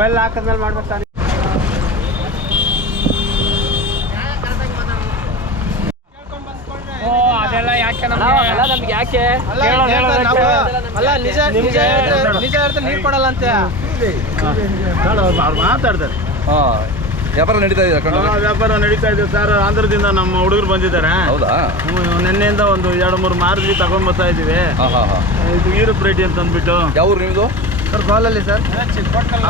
Mobile ಹಾಕಿದ್ಮೇಲೆ ಮಾಡ್ಬೇಕು sir ಓ ಅದೆಲ್ಲ ಯಾಕೆ ನಮ್ಗೆ? ನಮ್ಗೆ ಯಾಕೆ? ಅಲ್ಲ ಕೇಳೋದು ಹೇಳ್ತಾ ಹೇಳೋದು ನಾವು- ಕೇಳೋದು. ಅಲ್ಲ ನಿಜ ನಿಜ ಹೇಳ್ತಾ- ನಿಜ ಹೇಳ್ತಾ ನೀರು ಕೊಡಲ್ಲ ಅಂತ. ಅವ್ರು ಮಾತಾಡ್ತಾರೆ. ಹಾಂ ವ್ಯಾಪಾರ ನಡೀತಾ ಇದೆ ವ್ಯಾಪಾರ ನಡೀತಾ ಇದೆ ಸರ್. ಆಂಧ್ರದಿಂದ ನಮ್ಮ ಹುಡುಗರು ಬಂದಿದ್ದಾರೆ. ಹೌದಾ? ನಿನ್ನೆಯಿಂದ ಒಂದು ಎರಡು ಮೂರು ಮಾರ್ಜಿ ತಗೊಂಡ್ ಬರ್ತಾ ಇದೀವಿ ಹಾಂ ಹಾಂ ಹಾಂ. ಇದು ಈರಪ್ ರೆಡ್ಡಿ ಅಂತ ಅಂದ್ಬಿಟ್ಟು ಯಾವ ಊರು ನಿಮ್ಮದು sir ಬಾಲಲ್ಲಿ sir?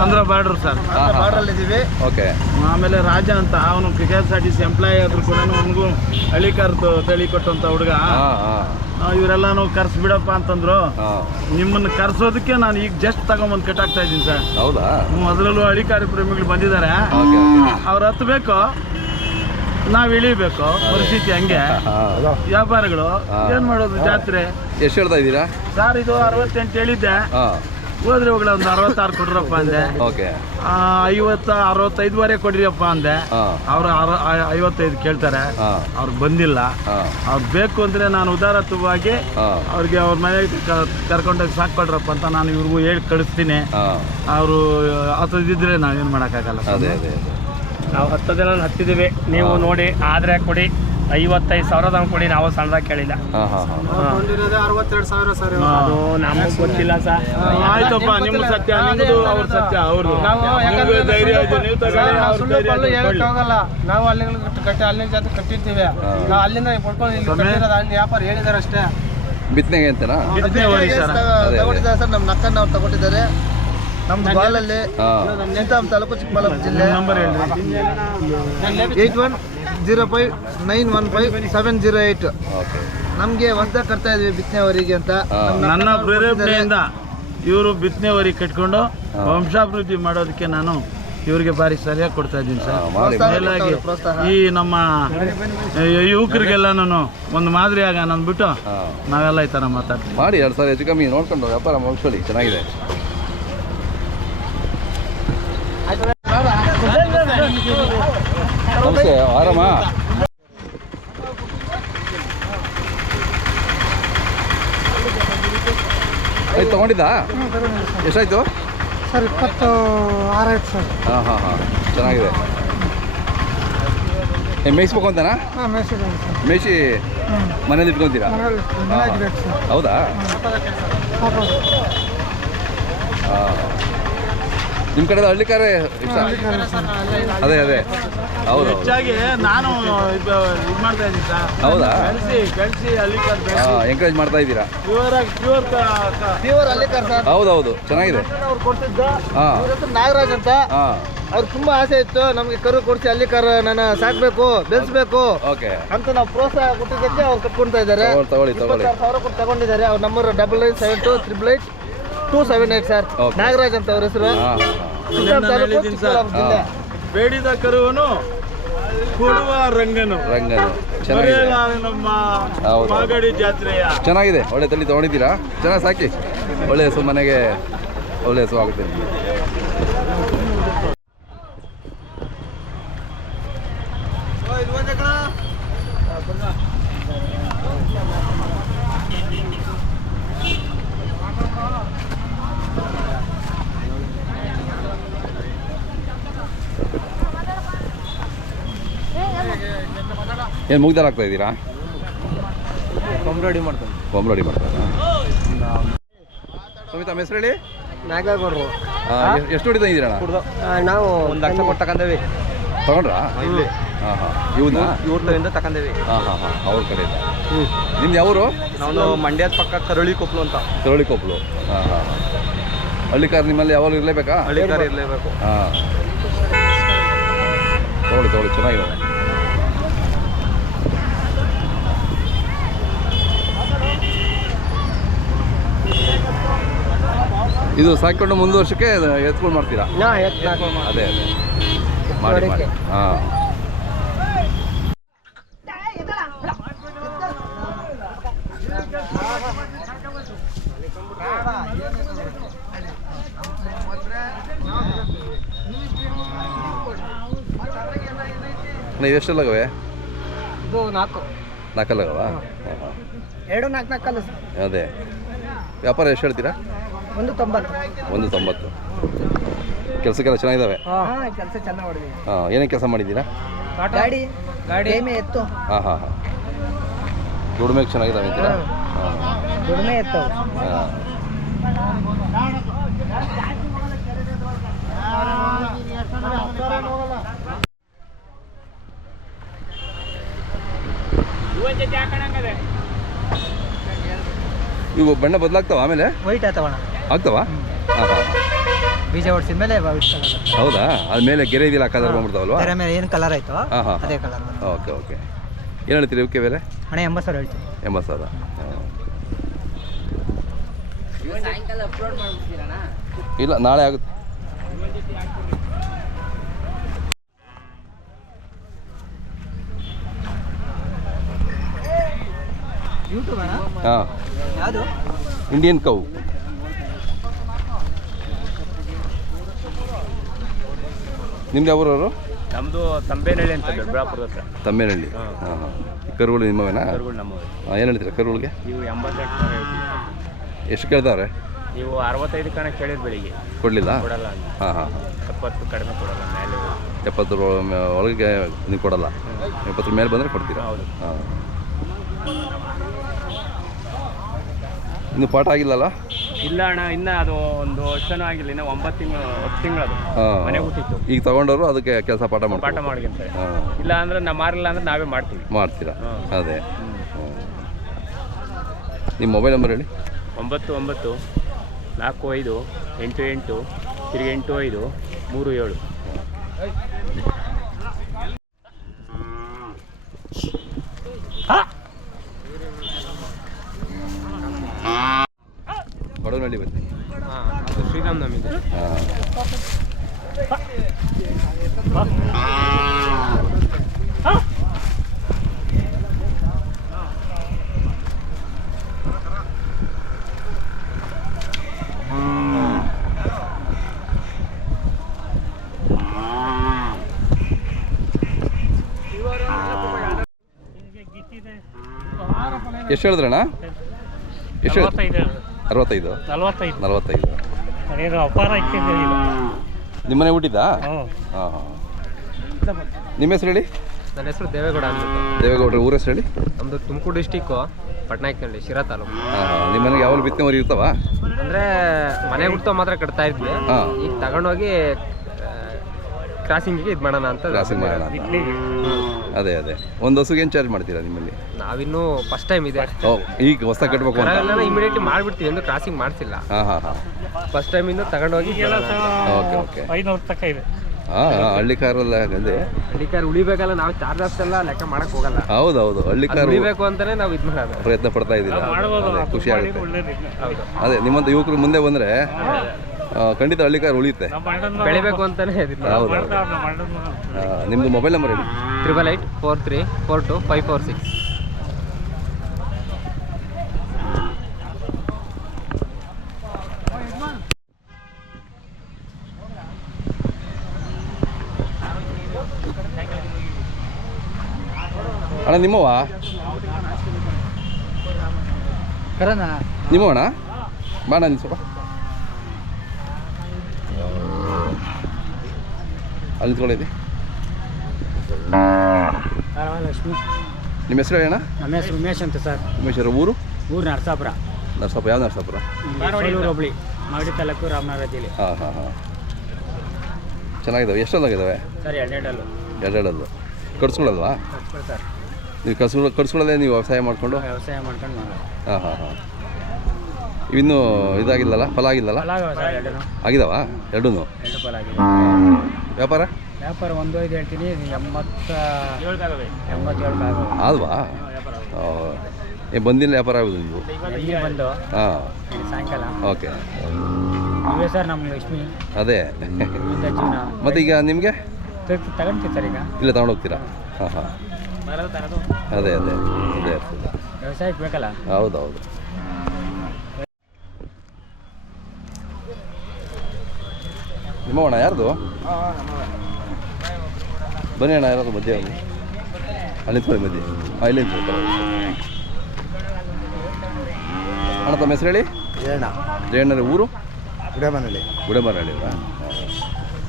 Andhra border sir. Border ಇದ್ದೀವಿ ಓಕೆ. ಆಮೇಲೆ ರಾಜ ಅಂತ ಅವನು K S R T C employee ಆದ್ರೂ ಕೂಡ ಅವನಿಗೂ ಹಳ್ಳಿ ಕಾರ್ದು ತಳಿ ಕೊಟ್ಟಂತ ಹುಡುಗ. ಇವರೆಲ್ಲ ನಾವು ಇವರೆಲ್ಲಾನು ಕರ್ಸ್ ಬಿಡಪ್ಪ ಅಂತಂದ್ರು. ಹಾಂ. ನಿಮ್ಮನ್ನ ಕರ್ಸೋದಕ್ಕೆ ನಾನು ಈಗ ಜಸ್ಟ್ ತಗೊಂಬಂದು ಕಟ್ಟಾಗ್ತಾ ಇದ್ದೀನಿ ಸರ್. ಹೌದಾ? ಅದರಲ್ಲೂ ಅಳಿಕಾರಿ ಪ್ರೇಮಿಗಳು ಬಂದಿದ್ದಾರೆ. ಅವ್ರು ಹತ್ಬೇಕು. ನಾವ್ ಇಳಿಬೇಕು. ಪರಿಸ್ಥಿತಿ ಹಂಗೆ. ವ್ಯಾಪಾರಿಗಳು. ಏನ್ ಮಾಡೋದು ಜಾತ್ರೆ? ಎಷ್ಟು ಹೇಳ್ತಾ ಇದ್ದೀರಾ? ಸರ್ ಇದು ಅರವತ್ತೆಂಟು ಹೇಳಿದ್ದೆ. ಹಾಂ. ಹೋದ್ರೆ ಹೋಗ್ಲ ಒಂದು ಅರವತ್ತಾರು ಕೊಡ್ರಪ್ಪ ಅಂದೆ. ಓಕೆ. ಆ, ಐವತ್ತ ಅರವತ್ತೈದುವರೆ ಕೊಡ್ರಿಯಪ್ಪ ಅಂದೆ. ಅವ್ರು ಐವತ್ತೈದು ಕೇಳ್ತಾರೆ. ಅವ್ರು ಬಂದಿಲ್ಲ. ಅವ್ರ್ ಬೇಕು ಅಂದ್ರೆ ನಾನು ಉದಾರತ್ವವಾಗಿ ಅವ್ರಿಗೆ ಅವ್ರ ಮನೆಗೆ ಕರ್ಕೊಂಡೋಗಿ ಸಾಕ್ ಕೊಡ್ರಪ್ಪ ಅಂತ ನಾನು ಇವ್ರಿಗೂ ಹೇಳಿ ಕಳಿಸ್ತೀನಿ. ಅವ್ರು ಹತ್ತದಿದ್ರೆ ನಾವೇನು ಮಾಡೋಕ್ಕಾಗಲ್ಲ. ಅದೇ ಅದೇ ಅದೇ. ನಾವು ಹತ್ತು ದಿನ ಹತ್ತಿದ್ದೀವಿ. ನೀವು ನೋಡಿ ಆದ್ರೆ ಕೊಡಿ. ಐವತ್ತೈದು ಸಾವಿರದ ಕೊಡಿ ನಾವು ಸಣ್ಣದಾಗ ಕೇಳಿಲ್ಲ. ಹಾಂ ಸಾವಿರ ಅದು ನಮಗೆ ಗೊತ್ತಿಲ್ಲ ಸರ್ ಆಯ್ತಪ್ಪ ನಿಮ್ಮ ಸತ್ಯ ನಿಮ್ಮದು ಅವ್ರ ಸತ್ಯ ಅವ್ರದ್ದು ನಾವು ನಿಮ್ಗೆ ಧೈರ್ಯ ಇದೆ ನೀವು ಸರ್, ತಗೊಳ್ಳಿ ನಾವು ಅವ್ರ ಸುಳ್ಳು ಧೈರ್ಯ ಪಳ್ಳು ಹೇಳಕ್ ತಗೊಳ್ಳಿ. ಹೋಗಲ್ಲ ನಾವು ಅಲ್ಲಿಗಳ ಕಟ್ಟಿ ಅಲ್ಲಿನ ಜಾತಿ ಕಟ್ಟಿರ್ತೀವಿ. ನಾವು ಅಲ್ಲಿಂದ ಪಡ್ಕೊಂಡು ಇಲ್ಲಿ ಸ್ವಾಮಿ. ಕಟ್ಟಿರೋದು ಅಲ್ಲಿ ವ್ಯಾಪಾರ ಹೇಳಿದಾರೆ ಅಷ್ಟೇ. ಬಿತ್ತನೆಗೆ ಅಂತನಾ ಬಿತ್ತನೆ ಸರ್. ತಗೊಂಡಿದ್ದಾರೆ ಸರ್ ನಮ್ಮ ನಕ್ಕನ್ನ ಅವ್ರು ತಗೊಂಡಿದ್ದಾರೆ. ನಮ್ದು ಬಾಲಲ್ಲಿ ಹಾಂ. ತಾಲೂಕು ಚಿಕ್ಕಬಳ್ಳಾಪುರ ಜಿಲ್ಲೆ. ನಂಬರ್ ಹೇಳ್ರಿ. Eight one zero five nine one five seven zero eight. Okay ನಮಗೆ ಹೊಸ್ದಾಗಿ ಕಟ್ತಾ ಇದ್ವಿ ಬಿತ್ತನೆವರಿಗೆ ಅಂತ. ನನ್ನ ಪ್ರೇರೇಪಣೆಯಿಂದ ಇವರು ಬಿತ್ತನೆವರಿ ಕಟ್ಕೊಂಡು ವಂಶಾಭಿವೃದ್ಧಿ ಮಾಡೋದಕ್ಕೆ ನಾನು ಇವರಿಗೆ ಬಾರಿ ಸರಿಯಾಗಿ ಕೊಡ್ತಾ ಇದ್ದೀನಿ ಸರ್. ಮೇಲಾಗಿ ಈ ನಮ್ಮ ಯುವಕರಿಗೆಲ್ಲ ನಾನು ಒಂದು ಮಾದರಿ ಆಗ ಅಂದ್ಬಿಟ್ಟು ನಾವೆಲ್ಲ ಈ ಥರ ಮಾತಾಡ್ತೀವಿ. ಮಾಡಿ ಎರಡು ಸಾವಿರ ಹೆಚ್ಚು ಕಮ್ಮಿ ನೋಡ್ಕೊಂಡು ವ್ಯಾಪಾರ ಮುಗಿಸ್ಕೊಳ್ಳಿ. ಚೆನ್ನಾಗಿದೆ. ನಮಸ್ತೆ ಆರಾಮ? ಆಯ್ತು ತೊಗೊಂಡಿದ್ದಾ? ಎಷ್ಟಾಯ್ತು? ಸರ್ ಇಪ್ಪತ್ತು ಆರಾಯ್ತು ಸರ್. ಹಾಂ ಹಾಂ ಹಾಂ ಚೆನ್ನಾಗಿದೆ. ಏ ಮೇಯಿಸ್ಬೇಕು ಅಂತನಾ ಹಾಂ ಸರ್. ಮೇಯಿಸಿ ಮನೇಲಿ ಇಟ್ಕೊತೀರಾ. ಸರ್. ಹೌದಾ. ಹಾಂ ನಿಮ್ಮ ಕಡೆ ಹಳ್ಳಿಕಾರೆ ಇಷ್ಟ? ಅದೇ ಅದೇ. ಹೌದು ಹೌದು. ಹೆಚ್ಚಾಗಿ ನಾನು ಇದು ಇದು ಮಾಡ್ತಾ ಇದ್ದೀನಿ ಸರ್. ಹೌದಾ? ಬೆಳೆಸಿ ಬೆಳೆಸಿ ಅಲ್ಲಿ ಹಾಂ ಎಂಕರೇಜ್ ಮಾಡ್ತಾ ಇದ್ದೀರಾ? ಪ್ಯೂರ್ ಆಗಿ ಪ್ಯೂರ್ ಪ್ಯೂರ್ ಅಲ್ಲಿಕರ್ ಸರ್. ಹೌದೌದು ಚೆನ್ನಾಗಿದೆ. ಅವ್ರು ಕೊಡ್ತಿದ್ದ. ಹಾಂ. ನಾಗರಾಜ್ ಅಂತ. ಹಾಂ. ಅವ್ರು ತುಂಬಾ ಆಸೆ ಇತ್ತು. ನಮಗೆ ಕರು ಕೊಡ್ಸಿ ಅಲ್ಲಿ ಕರು ನನ್ನ ಸಾಕ್ಬೇಕು ಬೆಳೆಸ್ಬೇಕು. ಓಕೆ. ಅಂತ ನಾವು ಪ್ರೋತ್ಸಾಹ ಕೊಟ್ಟಿದ್ದಕ್ಕೆ ಅವ್ರು ಕಟ್ಕೊಳ್ತಾ ಇದ್ದಾರೆ. ತಗೊಳ್ಳಿ ತಗೊಳ್ಳಿ ಸಾವಿರ ಕೊಟ್ಟು ತಗೊಂಡಿದ್ದಾರೆ. ಅವ್ರ number double nine seven two triple eight two seven eight sir. Okay. Nagaraj ಅಂತ ಅವ್ರ ಹೆಸರು. ತಾಲೂಕು. ಚಿಕ್ಕಬಳ್ಳಾಪುರ ಜಿಲ್ಲೆ. ಬೇಡಿದ ಕರುವನು ಕೊಡುವ ರಂಗನು. ರಂಗನು. ಚೆನ್ನಾಗಿದೆ. ಮರೆಯಲಾರ ನಮ್ಮ ಹೌದು. ಮಾಗಡಿ ಜಾತ್ರೆಯ. ಚೆನ್ನಾಗಿದೆ. ಒಳ್ಳೆ ತಳಿ ತೊಗೊಂಡಿದ್ದೀರಾ? ಚೆನ್ನಾಗಿ ಸಾಕಿ. ಒಳ್ಳೆ ಹೆಸರು ಮನೆಗೆ ಒಳ್ಳೆ ಹೆಸರು ಆಗುತ್ತೆ. ನಿಮಗೆ ಏನು ಮುಗ್ದಾರ ಆಗ್ತಾ ಇದ್ದೀರಾ? ರೆಡಿ ಮಾಡ್ತಾರೆ ಬೊಂಬ್ ಮಾಡ್ತಾರೆ? ಸುಮಿತಾ ತಮ್ಮ ಹೆಸರು ಹೇಳಿ ನಾಗೇಗೌಡರು ಎಷ್ಟು ಹೊಡಿತಾ ಇದ್ದೀರಾ ನಾವು ಒಂದು ಲಕ್ಷ ಕೊಟ್ಟು ತಗೊಂಡೇವಿ ತಗೊಂಡ್ರಾ? ಇಲ್ಲಿ. ಹಾಂ ಹಾಂ. ಇವನ್ನ ಇವ್ರಿಂದ ತಗೊಂಡೇವಿ ಹಾಂ ಹಾಂ ಹಾಂ. ಅವ್ರ ಕಡೆಯಿಂದ ನಿಮ್ದು ಯಾವರು? ನಾವು ಮಂಡ್ಯದ ಪಕ್ಕ ಕರಳಿ ಕೊಪ್ಪಲು ಅಂತ. ಕರಳಿ ಕೊಪ್ಪಲು ಹಾಂ ಹಾಂ ಹಾಂ. ಹಳ್ಳಿ ಕಾರ್ ನಿಮ್ಮಲ್ಲಿ ಯಾವಾಗ ಇರಲೇಬೇಕಾ? ಹಳ್ಳಿಕಾರ ಇರಲೇಬೇಕು. ಹಾಂ. ತಗೊಳ್ಳಿ ತಗೊಳ್ಳಿ. ಚೆನ್ನಾಗಿದೆ ಇದು ಸಾಕೊಂಡು ಮುಂದೆ ವರ್ಷಕ್ಕೆ ಎತ್ಕೊಂಡು ಮಾಡ್ತೀರಾ? ಅದೇ ಅದೇ. ಮಾಡಿ ಮಾಡಿ. ಹಾಂ. ಎಷ್ಟೆಲ್ಲ ಇದು ನಾಲ್ಕು. ನಾಲ್ಕಲ್ಲಗವಾ ಎರಡು ನಾಲ್ಕು ನಾಲ್ಕಲ್ಲ ಅದೇ. ವ್ಯಾಪಾರ ಎಷ್ಟು ಹೇಳ್ತೀರಾ? ಒಂದು ತೊಂಬತ್ತು. ಒಂದು ತೊಂಬತ್ತು. ಕೆಲಸಕ್ಕೆಲ್ಲ ಚೆನ್ನಾಗಿದ್ದಾವೆ? ಕೆಲಸ ಚೆನ್ನಾಗಿ ಮಾಡಿದೀವಿ. ಹಾಂ ಏನೇನು ಕೆಲಸ ಮಾಡಿದ್ದೀರಾ? ಗಾಡಿ. ಗಾಡಿ. ಎತ್ತು. ಹಾಂ ಹಾಂ ಹಾಂ. ದುಡಿಮೆಗೆ ಚೆನ್ನಾಗಿದ್ದಾವೆ ಅಂತೀರಾ? ಹಾಂ. ದುಡಿಮೆ ಎತ್ತು ಹಾಂ. ಇವು ಬಣ್ಣ ಬದಲಾಗ್ತಾವ ಆಮೇಲೆ? ವೈಟ್ ಆತವಣ ಆಗ್ತಾವ? ಹಾಂ ಹಾಂ. ಬೀಜ ಹೊಡ್ಸಿದ ಮೇಲೆ ಹೌದಾ? ಅದ ಅದ್ಮೇಲೆ ಗೆರೆ ಇದೆಯಲ್ಲ ಕಲರ್ ಬಂದ್ಬಿಡ್ತಾವಲ್ವಾ? ತೆರೆ ಮೇಲೆ ಏನು ಕಲರ್ ಆಯ್ತು ಹಾಂ ಹಾಂ ಅದೇ ಕಲರ್ ಓಕೆ ಓಕೆ. ಏನು ಹೇಳ್ತೀರಿ ಇವಕ್ಕೆ ಬೇರೆ ಹಣೆ ಎಂಬತ್ತು ಸಾವಿರ ಹೇಳ್ತೀವಿ ಎಂಬತ್ತು ಸಾವಿರ. ಇಲ್ಲ ನಾಳೆ ಆಗುತ್ತೆ. ಹಾಂ. ಯಾವುದು? ಇಂಡಿಯನ್ ಕೌ ನಿಮ್ದು ಯಾವೂರವರು ನಮ್ಮದು ತಂಬೇನಹಳ್ಳಿ ಅಂತ ದೊಡ್ಡಬಳ್ಳಾಪುರದ ಹತ್ರ. ತಮ್ಮೇನಹಳ್ಳಿ ಹಾಂ. ಹಾಂ ಕರುಗಳು ನಿಮ್ಮವೇನಾ? ಕರುಗಳು ನಮ್ಮವೇ. ಹಾಂ ಏನು ಹೇಳ್ತೀರಾ ಕರುಗಳಿಗೆ? ನೀವು ಎಂಬತ್ತೆಂಟು ಸಾವಿರ ಹೇಳ್ತೀವಿ. ಎಷ್ಟು ಕೇಳ್ತಾವ್ರೆ ನೀವು ಅರವತ್ತೈದು ಕಣ ಕೇಳಿದ ಬೆಳಿಗ್ಗೆ. ಕೊಡಲಿಲ್ಲ? ಕೊಡಲ್ಲ ಹಾಂ ಹಾಂ. ಎಪ್ಪತ್ತು ಕಡಿಮೆ ಕೊಡಲ್ಲ ಮೇಲೆ ಎಪ್ಪತ್ತರ ಒಳ- ಒಳಗೆ ನೀವು ಕೊಡಲ್ಲ? ಎಪ್ಪತ್ತರ ಮೇಲೆ ಬಂದರೆ ಕೊಡ್ತೀರಾ? ಹೌದು. ಹಾಂ. ಇನ್ನು ಪಾಠ ಆಗಿಲ್ಲಲ್ಲ? ಇಲ್ಲ ಅಣ್ಣ ಇನ್ನ ಅದು ಒಂದು ವರ್ಷನೂ ಆಗಿಲ್ಲ ಇನ್ನ ಒಂಬತ್ತು ತಿಂಗಳು ಹತ್ತು ತಿಂಗಳದು. ಅದು ಮನೆ ಹುಟ್ಟಿತ್ತು. ಈಗ ತಗೊಂಡವರು ಅದಕ್ಕೆ ಕೆಲಸ ಪಾಠ ಮಾಡಿ ಪಾಠ ಮಾಡ್ಕೊಂತಾರೆ. ಇಲ್ಲ ಅಂದ್ರೆ ನಾ ಮಾರಿಲ್ಲ ಅಂದ್ರೆ ನಾವೇ ಮಾಡ್ತೀವಿ. ಮಾಡ್ತೀರಾ. ಅದೇ. ನಿಮ್ಮ ಮೊಬೈಲ್ ನಂಬರ್ ಹೇಳಿ. ಒಂಬತ್ತು ಒಂಬತ್ತು ನಾಲ್ಕು ಐದು ಎಂಟು ಎಂಟು ತಿರುಗಿ ಎಂಟು ಐದು ಮೂರು ಏಳು ಬಡವನಹಳ್ಳಿ ಬನ್ನಿ ಅದು ಶ್ರೀರಾಮ್ ನಮ್ಮಿದೆ ಹಾಂ ಎಷ್ಟು ಹೇಳಿದ್ರಣ್ಣ? ಎಷ್ಟು ಹೇಳಿದ್ರು? ಅರವತ್ತೈದು? ನಲವತ್ತೈದು. ನಲವತ್ತೈದು. ನಿಮ್ಮ ಮನೆ ನಿಮ್ಮನೆ ಹುಟ್ಟಿದ್ದಾ? ಹಾಂ ಹಾಂ. ನಿಮ್ಮ ಹೆಸರು ಹೇಳಿ? ನನ್ನ ಹೆಸರು ದೇವೇಗೌಡ ಅಂದ್ಬಿಟ್ಟು. ದೇವೇಗೌಡ್ರ ಊರ ಹೆಸರು ಹೇಳಿ? ನಮ್ಮದು ತುಮಕೂರು ಡಿಸ್ಟಿಕ್ಕು ಪಟ್ನಾಯಕನಹಳ್ಳಿ ಶಿರಾ ತಾಲೂಕು. ನಿಮ್ಮ ಮನೆಗೆ ಯಾವಾಗ ಬಿತ್ತನೆ ಮರಿ ಇರ್ತಾವ? ಅಂದರೆ ಮನೆ ಹುಡ್ತೋ ಮಾತ್ರ ಕಟ್ತಾ ಇದ್ವಿ. ಹಾಂ. ಈಗ ತಗೊಂಡೋಗಿ ಕ್ರಾಸಿಂಗಿಗೆ ಇದು ಮಾಡೋಣ ಅಂತ ಕ್ರಾಸಿಂಗ್ ಮಾಡೋಣ ಅಂತ. ಅದೇ ಅದೇ. ಒಂದು ಹಸುಗೆ ಏನು ಚಾರ್ಜ್ ಮಾಡ್ತೀರಾ ನಿಮ್ಮಲ್ಲಿ? ನಾವಿನ್ನೂ ಫಸ್ಟ್ ಟೈಮ್ ಇದೆ. ಓ ಈಗ ಹೊಸ ಕಟ್ಟಬೇಕು ಅಂತ. ಇಮಿಡಿಯೇಟ್ಲಿ ಮಾಡಿಬಿಡ್ತೀವಿ ಎಂದು ಕ್ರಾಸಿಂಗ್ ಮಾಡ್ತಿಲ್ಲ ಹಾಂ ಹಾಂ ಹಾಂ. ಫಸ್ಟ್ ಟೈಮ್ ಇಂದ ತಗೊಂಡೋಗಿ ಓಕೆ ಓಕೆ. ಐನೂರು ತಕ್ಕ ಇದೆ. ಹಾಂ ಹಳ್ಳಿ ಕಾರಲ್ಲ ಅದೇ ಹಳ್ಳಿಕಾರ್ ಉಳಿಬೇಕಲ್ಲ ನಾವು ಚಾರ್ಜಸ್ ಎಲ್ಲ ಲೆಕ್ಕ ಮಾಡಕ್ ಹೋಗಲ್ಲ. ಹೌದು ಹೌದು ಹಳ್ಳಿ ಕಾರು ಉಳಿಬೇಕು ಅಂತಾನೆ ನಾವು ಇದು ಮಾಡೋದು. ಪ್ರಯತ್ನ ಪಡ್ತಾ ಇದ್ದೀರಾ? ಅದೇ ಖುಷಿ ಆಗುತ್ತೆ. ಹೌದು. ಅದೇ ನಿಮ್ಮಂತ ಯುವಕರು ಮುಂದೆ ಬಂದರೆ ಖಂಡಿತ ಹಳ್ಳಿ ಕಾರ್ ಉಳಿಯುತ್ತೆ ಬೆಳಿಬೇಕು ಅಂತಾನೆ ಹೌದು ನಿಮ್ಮದು ಮೊಬೈಲ್ ನಂಬರ್ ಹೇಳಿ. Triple eight four three four two five four six ಅಣ್ಣ ನಿಮ್ಮವ ಕರಣ ನಿಮ್ಮವಣ್ಣ ಬಾಣ ನೀನು ಅಲ್ಲಿ ನಿಂತ್ಕೊಳ್ಳಿ ಲಕ್ಷ್ಮಿ. ನಿಮ್ಮ ಹೆಸರು ಏನ ನಮ್ಮ ಹೆಸರು ಉಮೇಶ್ ಅಂತ ಸರ್. ಉಮೇಶ್ವರ ಊರು? ಊರು ನರಸಾಪುರ. ನರಸಾಪುರ ಯಾವ ನರಸಾಪುರ? ಸೋಲೂರು ಹೋಬಳಿ ಮಾಗಡಿ ತಾಲೂಕು ರಾಮನಗರ ಜಿಲ್ಲೆ. ಹಾಂ ಹಾಂ ಹಾಂ. ಚೆನ್ನಾಗಿದ್ದಾವೆ ಎಷ್ಟೊಂದಾಗಿದ್ದಾವೆ? ಸರ್ ಎರಡೆರಡಲ್ಲು. ಎರಡೆರಡಲ್ಲು. ಕಟ್ಸ್ಕೊಳ್ಳಲ್ವಾ ಸರ್. ನೀವು ಕಟ್ಸ್ಕೊಳ್ಳೋ ಕಟ್ಸ್ಕೊಳ್ಳೋದೇ ನೀವು ವ್ಯವಸಾಯ ಮಾಡಿಕೊಂಡು? ವ್ಯವಸಾಯ ಮಾಡ್ಕೊಂಡು ಮಾಡೋದು. ಹಾಂ ಹಾಂ ಹಾಂ. ಇವಿನ್ನೂ ಇದಾಗಿಲ್ಲಲ್ಲ ಫಲ ಆಗಿಲ್ಲಲ್ಲ? ಆಗಿದಾವ ಎರಡೂ ಎರಡು ಫಲ ಆಗಿದೆ ವ್ಯಾಪಾರ? ವ್ಯಾಪಾರ ಒಂದು ಐದು ಹೇಳ್ತೀನಿ ಎಂಬತ್ತ ಎಂಬತ್ತೇಳು ಅಲ್ವಾ ಏ ಬಂದಿಲ್ಲ ವ್ಯಾಪಾರ ಆಗೋದು ನೀವು ಬಂದು? ಹಾಂ. ಸಾಯಂಕಾಲ. ಓಕೆ. ಇವೇ ಸರ್ ನಮ್ಮ ಲಕ್ಷ್ಮಿ. ಅದೇ. ಮತ್ತೆ ಜೀವನ. ಮತ್ತು ಈಗ ನಿಮಗೆ? ತಗ್- ತಗೊಂತೀವಿ ಸರ್ ಈಗ. ಇಲ್ಲ ತಗೊಂಡೋಗ್ತೀರಾ? ಹಾಂ ಹಾಂ. ತರೋದು. ಅದೇ ಅದೇ. ಅದೇ ಇರ್ತದೆ ವ್ಯವಸಾಯಕ್ಕೆ ಬೇಕಲ್ಲ? ಹೌದು ಹೌದು ನಿಮ್ಮವಣ್ಣ ಯಾರ್ದು? ಬನ್ನಿ ಅಣ್ಣ ಯಾರದು ಮಧ್ಯೆ ಅಲ್ಲಿ ನಿಂತ್ಕೊಳ್ಳಿ ಮಧ್ಯೆ. ಹಾಂ ಇಲ್ಲಿ ಅಣ್ಣ ತಮ್ಮ ಹೆಸರು ಹೇಳಿ? ಜಯಣ್ಣ ಜಯಣ್ಣರ ಊರು? ಗುಡಮನಲ್ಲಿ ಗುಡಮರಹಳ್ಳಿ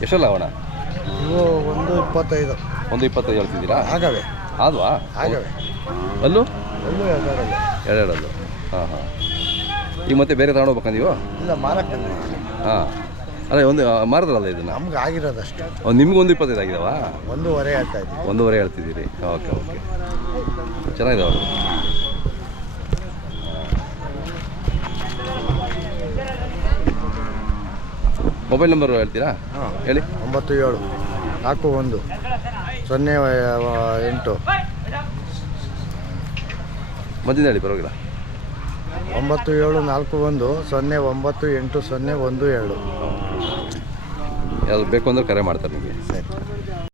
ಎಷ್ಟಲ್ಲ ಅವಣ ಇವು ಒಂದು ಇಪ್ಪತ್ತೈದು. ಒಂದು ಇಪ್ಪತ್ತೈದು ಹೇಳ್ತಿದ್ದೀರಾ? ಆಗವೆ ಆದ್ವಾ? ಆಗವೆ ಅಲ್ಲೂ? ಅಲ್ಲೂ ಎರಡು ಎರಡೆರಡಲ್ಲು. ಹಾಂ ಹಾಂ. ಈಗ ಮತ್ತೆ ಬೇರೆ ತಗೊಂಡೋಗ್ಬೇಕಾ ನೀವು? ಇಲ್ಲ ಮಾರಕ್ಕೆ ಹಾಂ. ಅಲ್ಲ ಒಂದು ಮಾರದ್ರಲ್ಲ ಇದನ್ನು? ನಮ್ಗೆ ಆಗಿರೋದಷ್ಟು. ನಿಮ್ಗೆ ಒಂದು ಇಪ್ಪತ್ತೈದು ಆಗಿದಾವ ಒಂದೂವರೆ ಹೇಳ್ತಾ ಇದ್ದೀವಿ ಒಂದೂವರೆ ಹೇಳ್ತಿದ್ದೀರಿ. Okay okay. ಚೆನ್ನಾಗಿದಾವ ಮೊಬೈಲ್ ನಂಬರ್ ಹೇಳ್ತೀರಾ? ಹಾಂ. ಹೇಳಿ. ಒಂಬತ್ತು ಏಳು ನಾಲ್ಕು ಒಂದು ಸೊನ್ನೆ ಎಂಟು. ಮಧ್ಯದಲ್ಲಿ ಹೇಳಿ ಪರವಾಗಿಲ್ಲ. ಒಂಬತ್ತು ಏಳು ನಾಲ್ಕು ಒಂದು ಸೊನ್ನೆ ಒಂಬತ್ತು ಎಂಟು ಸೊನ್ನೆ ಒಂದು ಎರಡು. ಯಾವ್ದು ಬೇಕು ಅಂದ್ರೆ ಕರೆ ಮಾಡ್ತಾರೆ ನಿಮಗೆ. ಸರಿ